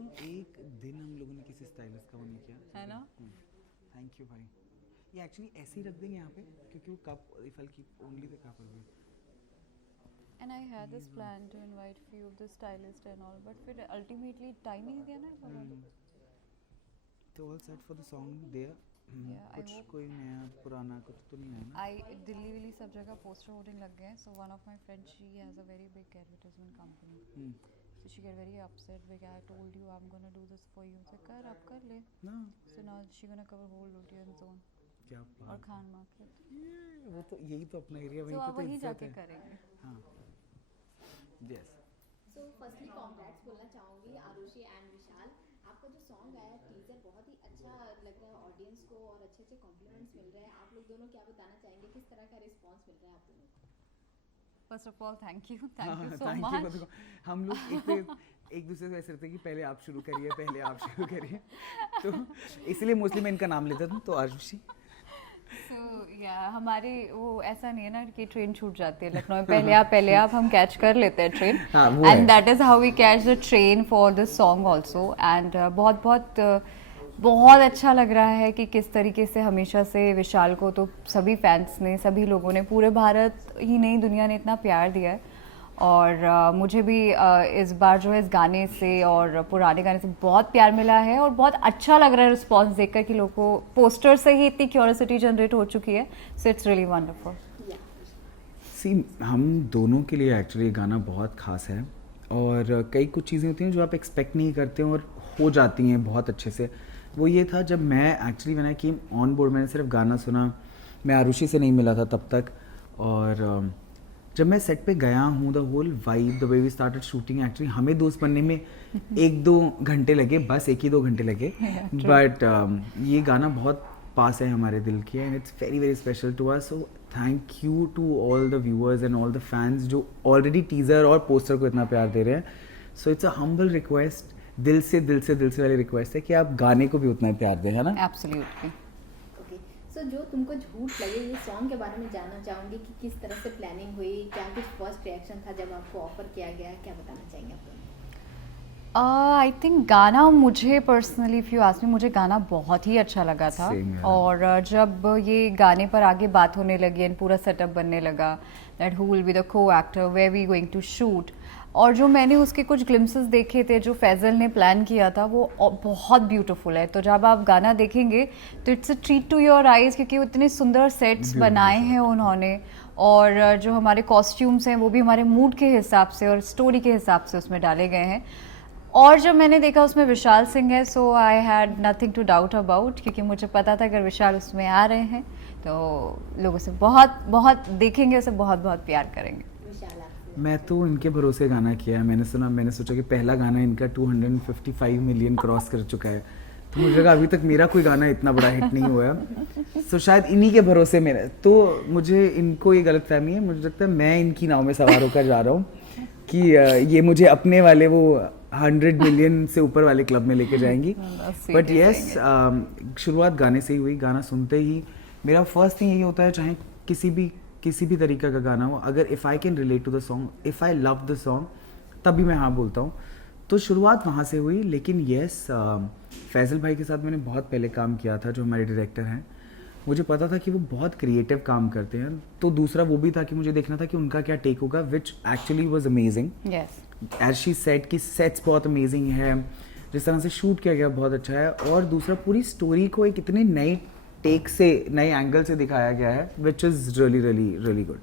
बताऊँ, एक दिन हम लोगों ने किसी स्टाइलिस्ट का वो नहीं किया है ना। थैंक यू भाई। ये एक्चुअली ऐसे ही रख देंगे यहाँ पे क्योंकि वो cup if I keep only the cup away. And I had this plan to invite few of the stylist and all, but फिर अल्टीमेटली टाइम ही नहीं दिया ना इन लोगों ने। तो all set for the song there. या आई कुछ होप। कोई नया पुराना कुछ तो नहीं है ना? आई दिल्ली विल्ली सब जगह पोस्टर होर्डिंग लग गए हैं, so one of my friend she has a very big advertisement company, so she get very upset because I told you I'm gonna do this for you. So कर आप कर ले. ना So now she gonna cover whole Lutyens zone क्या और बात Khan market. है। वो तो यही तो अपना एरिया, वहीं So पे अब तो वहीं इज्जत जाके है। करेंगे. हाँ यस। सो फर्स्टली कॉन्ग्रेट्स बोलना चाहूँगी आरुषि एंड विशाल। आपका जो सॉन्ग आया टीजर बहुत ही अच्छा लग रहा है ऑडियंस को और अच्छे अच्छे कॉम्प्लीमेंट्स मिल रहे हैं। आप लोग दोनों क्या बताना चाहेंगे, किस तरह का रिस्पॉन्स मिल रहा है आप दोनों को? First of all, thank you so thank much. You. हम लोग एक दूसरे से ऐसे रहते हैं कि पहले आप शुरू करिए, पहले आप शुरू करिए। तो इसलिए मोस्टली मैं इनका नाम लेता हूँ, तो आरुषि। So yeah, हमारे वो ऐसा नहीं है ना कि ट्रेन छूट जाती है लखनऊ में, पहले आप हम कैच कर लेते हैं ट्रेन. हाँ, वो है। And that is how we catch the train for this song also. And बहुत अच्छा लग रहा है कि किस तरीके से हमेशा से विशाल को तो सभी फैंस ने, सभी लोगों ने, पूरे भारत ही नहीं दुनिया ने इतना प्यार दिया है. और मुझे भी इस बार जो है इस गाने से और पुराने गाने से बहुत प्यार मिला है और बहुत अच्छा लग रहा है रिस्पॉन्स देखकर कि लोगों को पोस्टर से ही इतनी क्यूरियोसिटी जनरेट हो चुकी है. So it's really wonderful. See हम दोनों के लिए एक्चुअली गाना बहुत खास है और कई कुछ चीज़ें होती हैं जो आप एक्सपेक्ट नहीं करते हैं और हो जाती हैं बहुत अच्छे से। वो ये था जब मैं एक्चुअली मैंने कि ऑन बोर्ड मैंने सिर्फ गाना सुना, मैं आरुषि से नहीं मिला था तब तक। और जब मैं सेट पे गया हूँ, the whole vibe, the way we started shooting, actually हमें दोस्त बनने में 1-2 घंटे लगे, बस 1 ही 2 घंटे लगे। बट ये गाना बहुत पास है हमारे दिल के and it's very very special to us. So thank you to all the viewers and all the fans जो ऑलरेडी टीज़र और पोस्टर को इतना प्यार दे रहे हैं. So it's a humble request, दिल से वाली रिक्वेस्ट है कि आप गाने को भी उतना ही प्यार दें, है ना? एब्सोल्युटली. ओके, सो जो तुमको झूठ लगे ये सॉन्ग के बारे में जानना चाहूँगी कि किस तरह से प्लानिंग हुई, क्या कुछ फर्स्ट रिएक्शन था जब आपको ऑफर किया गया, क्या बताना चाहेंगे आप दोनों? आई थिंक गाना मुझे personally if you ask me, मुझे गाना बहुत ही अच्छा लगा था. Same here. और जब ये गाने पर आगे बात होने लगी एंड पूरा सेटअप बनने लगा that who will be the co-actor, where we going to shoot, और जो मैंने उसके कुछ ग्लिम्सेस देखे थे जो फैजल ने प्लान किया था वो बहुत ब्यूटीफुल है. तो जब आप गाना देखेंगे तो it's a treat to your eyes, क्योंकि इतने सुंदर सेट्स बनाए हैं उन्होंने और जो हमारे कॉस्ट्यूम्स हैं वो भी हमारे मूड के हिसाब से और स्टोरी के हिसाब से उसमें डाले गए हैं. और जब मैंने देखा उसमें विशाल सिंह है, so I had nothing to doubt about, क्योंकि मुझे पता था अगर विशाल उसमें आ रहे हैं तो लोग उसे बहुत बहुत देखेंगे, उसे बहुत बहुत प्यार करेंगे. विशाल आपसे मैं तो इनके भरोसे गाना किया है। मैंने सोचा कि पहला गाना इनका 255 मिलियन क्रॉस कर चुका है, तो मुझे लगा अभी तक मेरा कोई गाना इतना बड़ा हिट नहीं हुआ है, तो शायद इन्हीं के भरोसे मेरा, तो मुझे इनको ये गलतफहमी है, मुझे लगता है मैं इनकी नाव में सवार होकर जा रहा हूँ कि ये मुझे अपने वाले वो 100 मिलियन से ऊपर वाले क्लब में लेके जाएंगी. बट येस, शुरुआत गाने से ही हुई. गाना सुनते ही मेरा फर्स्ट थिंग यही होता है, चाहे किसी भी तरीका का गाना हो, अगर if I can relate to the song, if I love the song, तभी मैं हाँ बोलता हूँ. तो शुरुआत वहाँ से हुई. लेकिन येस, फैजल भाई के साथ मैंने बहुत पहले काम किया था, जो हमारे डायरेक्टर हैं. मुझे पता था कि वो बहुत क्रिएटिव काम करते हैं, तो दूसरा वो भी था कि मुझे देखना था कि उनका क्या टेक होगा, which actually was amazing. Yes. As she set की सेट्स बहुत अमेजिंग है, जिस तरह से शूट किया गया बहुत अच्छा है. और दूसरा पूरी स्टोरी को एक इतने नए टेक से, नए एंगल से दिखाया गया है, which is really really really good.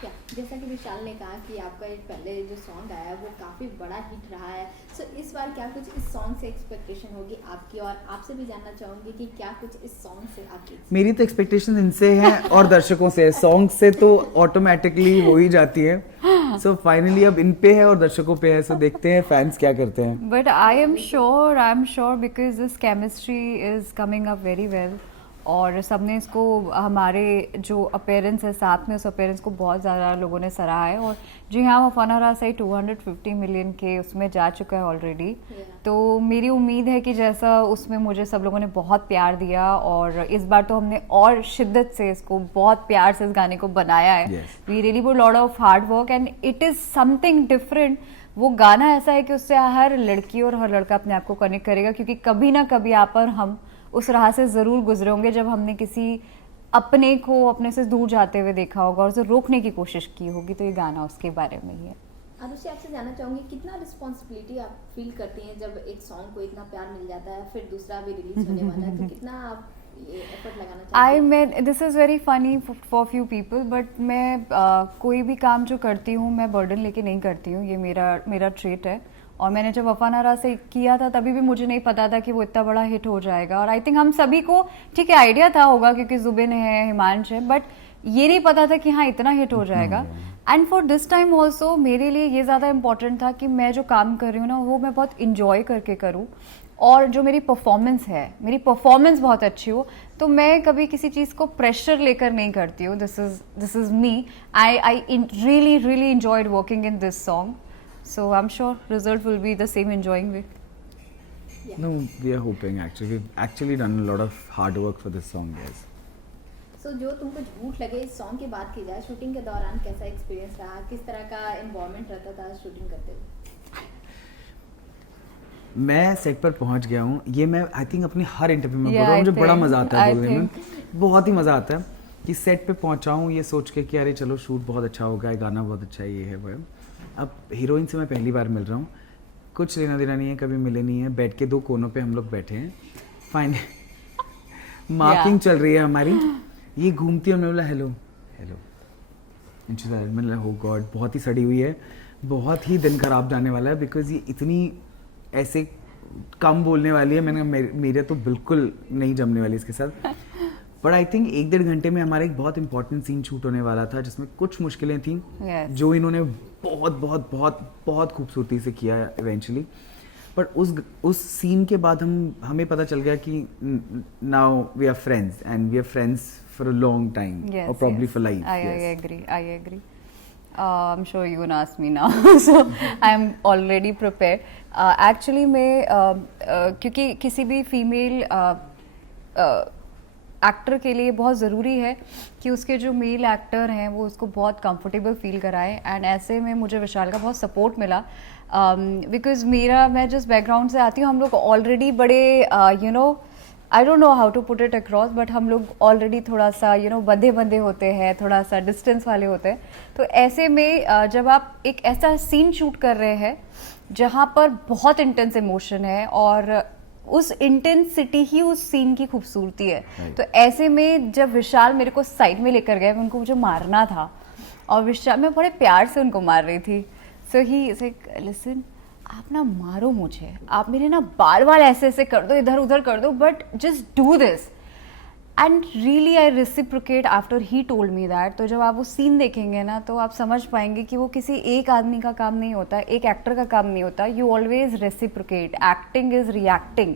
क्या जैसा कि विशाल ने कहा कि आपका ये पहले जो सॉन्ग आया है वो काफ़ी बड़ा हिट रहा है, सो इस बार क्या कुछ इस सॉन्ग से एक्सपेक्टेशन होगी आपकी, और आपसे भी जानना चाहूँगी कि क्या कुछ इस सॉन्ग से आपकी? मेरी तो एक्सपेक्टेशन इनसे है और दर्शकों से है. सॉन्ग से तो ऑटोमेटिकली हो ही जाती है. सो फाइनली अब इन पे है और दर्शकों पे है, सो देखते हैं फैंस क्या करते हैं. But I am sure because this chemistry is coming up very well और सबने इसको, हमारे जो अपेयरेंस है साथ में, उस अपेयरेंस को बहुत ज़्यादा लोगों ने सराहा है. और जी हाँ, वो फनारा सही 250 मिलियन के उसमें जा चुका है ऑलरेडी. तो मेरी उम्मीद है कि जैसा उसमें मुझे सब लोगों ने बहुत प्यार दिया और इस बार तो हमने और शिद्दत से इसको बहुत प्यार से इस गाने को बनाया है. We really put lot of hard work and it is something different. वो गाना ऐसा है कि उससे हर लड़की और हर लड़का अपने आप को कनेक्ट करेगा, क्योंकि कभी ना कभी आप और हम उस राह से ज़रूर गुजरे होंगे जब हमने किसी अपने को अपने से दूर जाते हुए देखा होगा और उसे रोकने की कोशिश की होगी, तो ये गाना उसके बारे में ही है। आरुषि, आपसे जानना चाहूँगी कितना रिस्पॉन्सिबिलिटी आप फील करती हैं जब एक सॉन्ग को इतना प्यार मिल जाता है, फिर दूसरा भी रिलीज होने वाला है, तो कितना आप ये एफर्ट लगाना चाहते आई हैं? मैं this is very funny for few people, but मैं कोई भी काम जो करती हूँ मैं बर्डन लेके नहीं करती हूँ, ये मेरा ट्रेट है। और मैंने जब वफा नारा से किया था तभी भी मुझे नहीं पता था कि वो इतना बड़ा हिट हो जाएगा, और आई थिंक हम सभी को ठीक है आइडिया था होगा क्योंकि जुबिन है, हिमांश है, बट ये नहीं पता था कि हाँ इतना हिट हो जाएगा। And for this time also मेरे लिए ये ज़्यादा इम्पॉर्टेंट था कि मैं जो काम कर रही हूँ ना वो मैं बहुत इंजॉय करके करूँ, और जो मेरी परफॉर्मेंस है, मेरी परफॉर्मेंस बहुत अच्छी हो। तो मैं कभी किसी चीज़ को प्रेशर लेकर नहीं करती हूँ। This is me. I really really enjoyed working in this song, so I'm sure result will be the same enjoying way. No, we are hoping actually. We've actually done a lot of hard work for this song, guys. सो जो तुमको झूठ लगे इस song की बात की जाए, shooting के दौरान कैसा एक्सपीरियंस रहा, किस तरह का एनवायरनमेंट रहता था शूटिंग करते हुए? मैं सेट पर पहुंच गया हूँ, ये मैं आई थिंक अपनी हर इंटरव्यू में बोल Yeah, रहा हूँ, मुझे I बड़ा think- मज़ा आता है I बोलने में, बहुत ही मज़ा आता है कि सेट पे पहुंचा हूँ ये सोच के कि अरे चलो शूट बहुत अच्छा होगा, ये गाना बहुत अच्छा है, ये है वो है। अब हीरोइन से मैं पहली बार मिल रहा हूँ, कुछ लेना देना नहीं है, कभी मिले नहीं है, बैठ के दो कोनों पे हम लोग बैठे हैं, फाइन मार्किंग चल रही है हमारी, ये घूमती है, हमने बोला हेलो हेलो, मैंने हो गॉड बहुत ही सड़ी हुई है, बहुत ही दिन खराब जाने वाला है, बिकॉज ये इतनी ऐसे कम बोलने वाली है, मैंने कहा, मेरे तो बिल्कुल नहीं जमने वाली इसके साथ। बट आई थिंक 1-1.5 घंटे में हमारा एक बहुत इंपॉर्टेंट सीन शूट होने वाला था जिसमें कुछ मुश्किलें थी Yes. जो इन्होंने बहुत बहुत बहुत बहुत खूबसूरती से किया इवेंचुअली। बट उस सीन के बाद हमें पता चल गया कि now we are friends and we are friends for a long time और probably for life. I agree. I'm sure you gonna ask me now, so I'm already prepared. Actually मैं क्योंकि किसी भी फीमेल एक्टर के लिए बहुत ज़रूरी है कि उसके जो मेल एक्टर हैं वो उसको बहुत कंफर्टेबल फील कराएं, एंड ऐसे में मुझे विशाल का बहुत सपोर्ट मिला, बिकॉज मैं जिस बैकग्राउंड से आती हूँ हम लोग ऑलरेडी बड़े I don't know how to put it across, but हम लोग ऑलरेडी थोड़ा सा बंधे बंधे होते हैं, थोड़ा सा डिस्टेंस वाले होते हैं। तो ऐसे में जब आप एक ऐसा सीन शूट कर रहे हैं जहाँ पर बहुत इंटेंस इमोशन है और उस इंटेंसिटी ही उस सीन की खूबसूरती है, तो ऐसे में जब विशाल मेरे को साइड में लेकर गए, उनको मुझे मारना था और विशाल, मैं बड़े प्यार से उनको मार रही थी, सो ही इज लाइक लिसन आप ना मारो मुझे, आप मेरे ना बाल बाल ऐसे ऐसे कर दो, इधर उधर कर दो, but just do this, and really I reciprocate after he told me that. तो जब आप वो सीन देखेंगे ना तो आप समझ पाएंगे कि वो किसी एक आदमी का काम नहीं होता, एक एक्टर का काम नहीं होता, you always reciprocate, acting is reacting,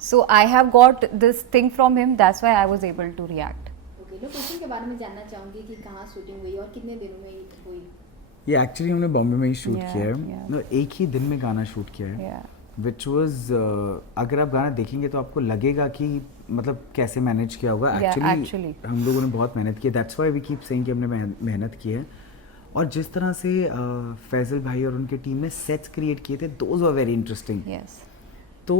so I have got this thing from him, that's why I was able to react. Okay, location के बारे में जानना चाहूँगी कि कहाँ शूटिंग हुई और कितने दिनों में हुई? ये एक्चुअली हमने बॉम्बे में ही शूट Yeah, किया है, yeah. मतलब एक ही दिन में गाना शूट किया है, विच वॉज अगर आप गाना देखेंगे तो आपको लगेगा कि मतलब कैसे मैनेज किया होगा। Yeah, actually actually. हम लोगों ने बहुत मेहनत की है, that's why we keep saying कि हमने मेहनत की है। और जिस तरह से फैजल भाई और उनके टीम ने सेट्स क्रिएट किए थे, those were very interesting. Yes, तो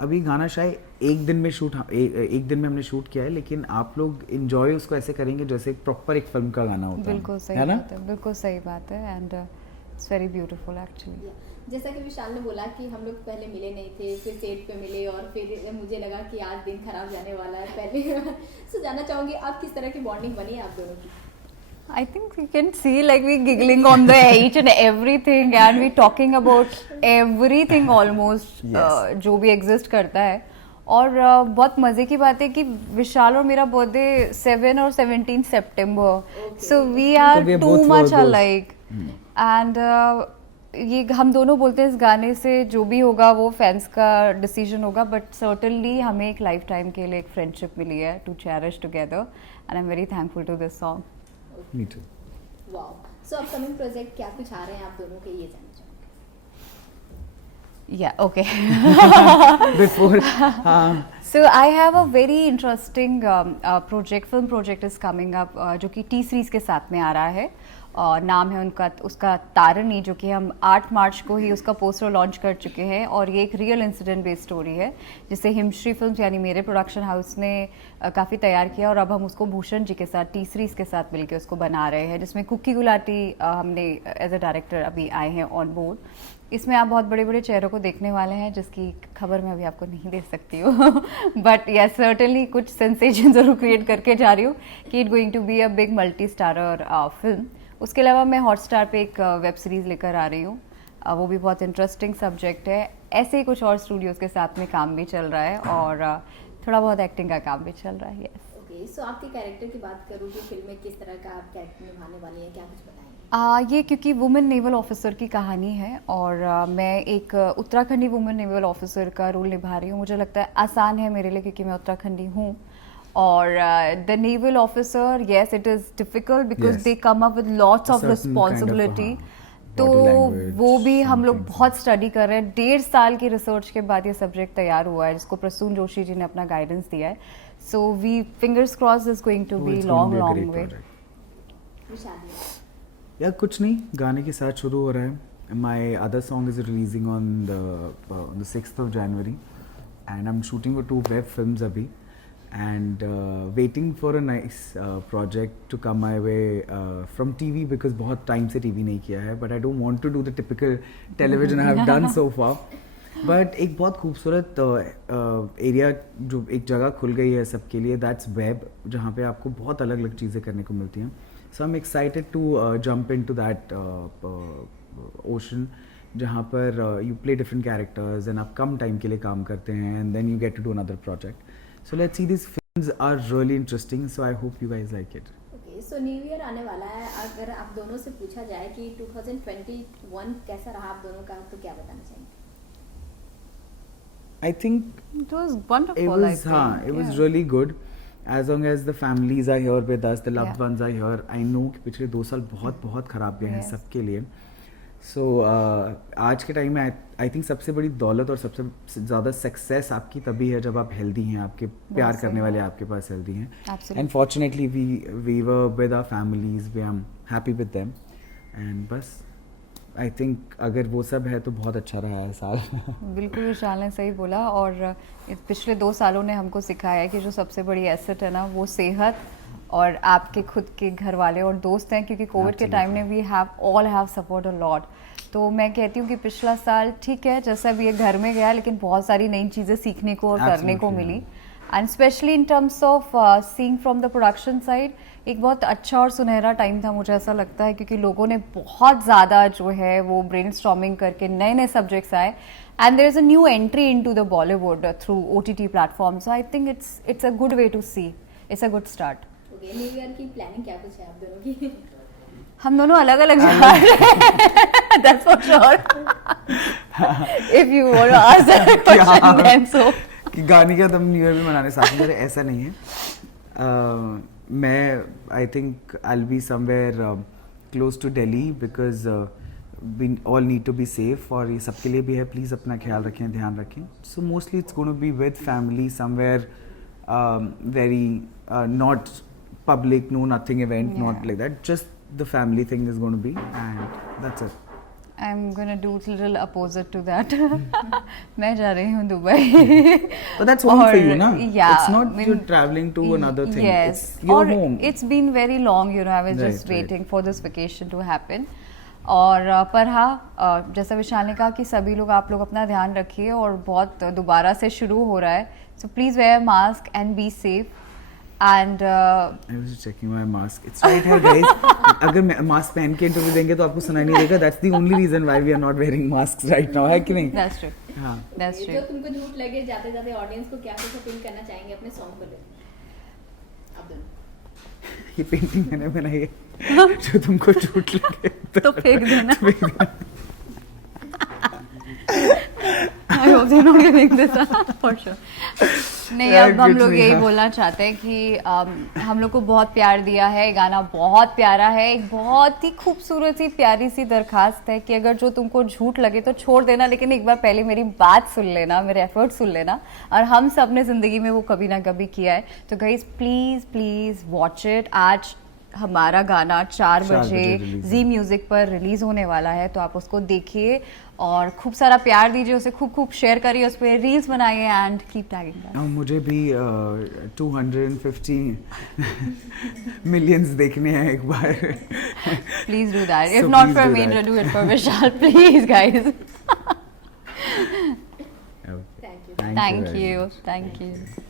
अभी गाना शायद एक दिन में एक दिन में हमने शूट किया है, लेकिन आप लोग इंजॉय उसको ऐसे करेंगे जैसे प्रॉपर एक फिल्म का गाना होता है। बिल्कुल सही है ना? बात है, बिल्कुल सही बात है, and it's very beautiful actually. जैसा कि विशाल ने बोला कि हम लोग पहले मिले नहीं थे, फिर सेट पे मिले और फिर मुझे लगा कि आज दिन खराब जाने वाला है पहले सो जानना चाहूँगी आप किस तरह की बॉन्डिंग बनी है आप दोनों की? I think we can see like we giggling on the each and everything and we talking about everything almost Yes. जो भी exist करता है। और बहुत मज़े की बात है कि विशाल और मेरा बर्थडे 7 और 17 सितंबर, so we are we are too both much Virgos. alike and ये हम दोनों बोलते हैं इस गाने से जो भी होगा वो फैंस का डिसीजन होगा, बट सर्टनली हमें एक लाइफ टाइम के लिए एक फ्रेंडशिप मिली है to cherish together, and I am very thankful to this song. Me too. Wow, so upcoming project क्या कुछ आ रहे हैं आप दोनों के, ये जानना चाहूँगी। Yeah, okay. Before, So I have a very interesting project, film project is coming up जो कि T सीरीज के साथ में आ रहा है, नाम है उनका उसका तारनी, जो कि हम 8 मार्च को ही उसका पोस्टर लॉन्च कर चुके हैं और ये एक रियल इंसिडेंट बेस्ड स्टोरी है जिसे हिमश्री फिल्म्स यानी मेरे प्रोडक्शन हाउस ने काफ़ी तैयार किया और अब हम उसको भूषण जी के साथ टी सीरीज़ के साथ मिलकर उसको बना रहे हैं, जिसमें कुकी गुलाटी हमने एज अ डायरेक्टर अभी आए हैं ऑन बोर्ड। इसमें आप बहुत बड़े बड़े चेहरों को देखने वाले हैं जिसकी खबर मैं अभी आपको नहीं दे सकती हूँ बट यस सर्टेनली कुछ सेंसेशन ज़रूर क्रिएट करके जा रही हूँ कि it going to be a big multi starrer film. उसके अलावा मैं हॉटस्टार पे एक वेब सीरीज़ लेकर आ रही हूँ, वो भी बहुत इंटरेस्टिंग सब्जेक्ट है। ऐसे ही कुछ और स्टूडियोज़ के साथ में काम भी चल रहा है और थोड़ा बहुत एक्टिंग का काम भी चल रहा है। यस ओके, सो आपके कैरेक्टर की बात करूँ कि फिल्म में किस तरह का आप कैरेक्टर निभाने वाली हैं, क्या कुछ बताएंगे? ये क्योंकि वुमेन नेवल ऑफिसर की कहानी है और मैं एक उत्तराखंडी वुमेन नेवल ऑफिसर का रोल निभा रही हूँ। मुझे लगता है आसान है मेरे लिए क्योंकि मैं उत्तराखंडी हूँ और the naval officer yes it is difficult because Yes. They come up with lots of Certain kind of, responsibility. तो body language, वो भी हम लोग something. बहुत स्टडी कर रहे हैं। 1.5 साल की रिसर्च के बाद ये सब्जेक्ट तैयार हुआ है जिसको प्रसून जोशी जी ने अपना गाइडेंस दिया है। So we fingers cross is going to Oh, be it's gonna be a long great way. project. Vishal ji, यार कुछ नहीं, गाने के साथ शुरू हो रहा है। My other song is releasing on the 6th of January and I am shooting for 2 web films अभी and waiting for a nice project to come my way from TV because बहुत टाइम से TV नहीं किया है but I don't want to do the typical television I have done so far. But एक बहुत खूबसूरत area जो एक जगह खुल गई है सबके लिए, दैट्स वेब, जहाँ पे आपको बहुत अलग अलग चीज़ें करने को मिलती हैं। So I am excited to jump in to that ocean जहाँ पर you play different characters and आप कम टाइम के लिए काम करते हैं and then you get to do another project. So let's see, this films are really interesting, so I hope you guys like it. Okay, so new year आने वाला है, अगर आप दोनों से पूछा जाए कि 2021 कैसा रहा आप दोनों का, तो क्या बताना चाहेंगे? I think It was wonderful. it was, it was really good. As long as the families are here with us, the loved Yeah. ones are here. I know कि पिछले 2 साल बहुत बहुत ख़राब गए हैं Yes. सबके लिए. So आज के टाइम में I think सबसे बड़ी दौलत और सबसे ज़्यादा सक्सेस आपकी तभी है जब आप हेल्दी हैं, आपके प्यार सही करने वाले बात। आपके पास हेल्दी हैं. Absolutely. And fortunately we were with our families, we am happy with them. And बस आई थिंक अगर वो सब है तो बहुत अच्छा रहा है साल। बिल्कुल विशाल ने सही बोला और इस पिछले 2 सालों ने हमको सिखाया है कि जो सबसे बड़ी एसेट है ना वो सेहत और आपके खुद के घर वाले और दोस्त हैं, क्योंकि कोविड के टाइम में we have suffered a lot. तो मैं कहती हूँ कि पिछला साल ठीक है जैसा भी ये घर में गया लेकिन बहुत सारी नई चीज़ें सीखने को और करने को Absolutely, मिली and specially in terms of seeing from the production side एक बहुत अच्छा और सुनहरा टाइम था मुझे ऐसा लगता है, क्योंकि लोगों ने बहुत ज़्यादा जो है वो ब्रेनस्टॉर्मिंग करके नए नए सब्जेक्ट्स आए and there is a new entry into the Bollywood through OTT platform. So I think it's a good way to see, it's a good start. Okay, new year की प्लानिंग क्या कुछ है आप दोनों की? हम दोनों अलग अलग जा रहे हैं that's for sure. If you want to ask that question then so कि गाने का दम न्यू ईयर भी मनाने साथ में, ऐसा नहीं है। मैं I think I will be somewhere close to Delhi because we all need to be safe और ये सबके लिए भी है, प्लीज़ अपना ख्याल रखें, ध्यान रखें। So mostly it's going to be with family somewhere very not public, no nothing event, not Yeah. like that, just the family thing is going to be and that's it. I'm gonna do a little opposite to that. मैं जा रही हूँ Dubai. But that's home for you, na? Yeah, It's not you're traveling to another thing. Yes, It's your or home. it's been very long, you know. I was Right, just right. waiting for this vacation to happen. और पर हाँ जैसा विशाल ने कहा कि सभी लोग आप लोग अपना ध्यान रखिए और बहुत दोबारा से शुरू हो रहा है, so please wear a mask and be safe. And I was just checking my mask. It's right here, guys. अगर मास्क पहन के इंटरव्यू देंगे तो आपको सुनाई नहीं देगा. That's the only reason why we are not wearing masks right now, है कि नहीं? that's true. हाँ. That's जो true. तुमको झूठ लगे जाते जाते ऑडियंस को क्या कुछ अपील करना चाहेंगे अपने सॉन्ग को लेकर आप दोनों? ये पेंटिंग मैंने बनाई है जो तुमको झूठ लगे तो फेंक देना। फेंक देना. I hope they're not giving this up for sure. नहीं यार, अब हम कुछ लोग नहीं, यही हाँ. बोलना चाहते हैं कि हम लोग को बहुत प्यार दिया है, गाना बहुत प्यारा है, एक बहुत ही खूबसूरत सी प्यारी सी दरखास्त है कि अगर जो तुमको झूठ लगे तो छोड़ देना, लेकिन एक बार पहले मेरी बात सुन लेना, मेरे एफर्ट सुन लेना, और हम सब ने ज़िंदगी में वो कभी ना कभी किया है। तो guys please please watch it. आज हमारा गाना 4 बजे बजे release जी म्यूजिक पर रिलीज होने वाला है, तो आप उसको देखिए और खूब सारा प्यार दीजिए उसे, खूब खूब शेयर करिए, उस पर रील्स बनाइए एंड कीप टैगिंग और मुझे भी 250 मिलियंस देखने हैं एक बार. Please do that, So if not please for do me that. Do it for Vishal, please guys. Okay. Thank you. Thank you thank very you, much. Thank you.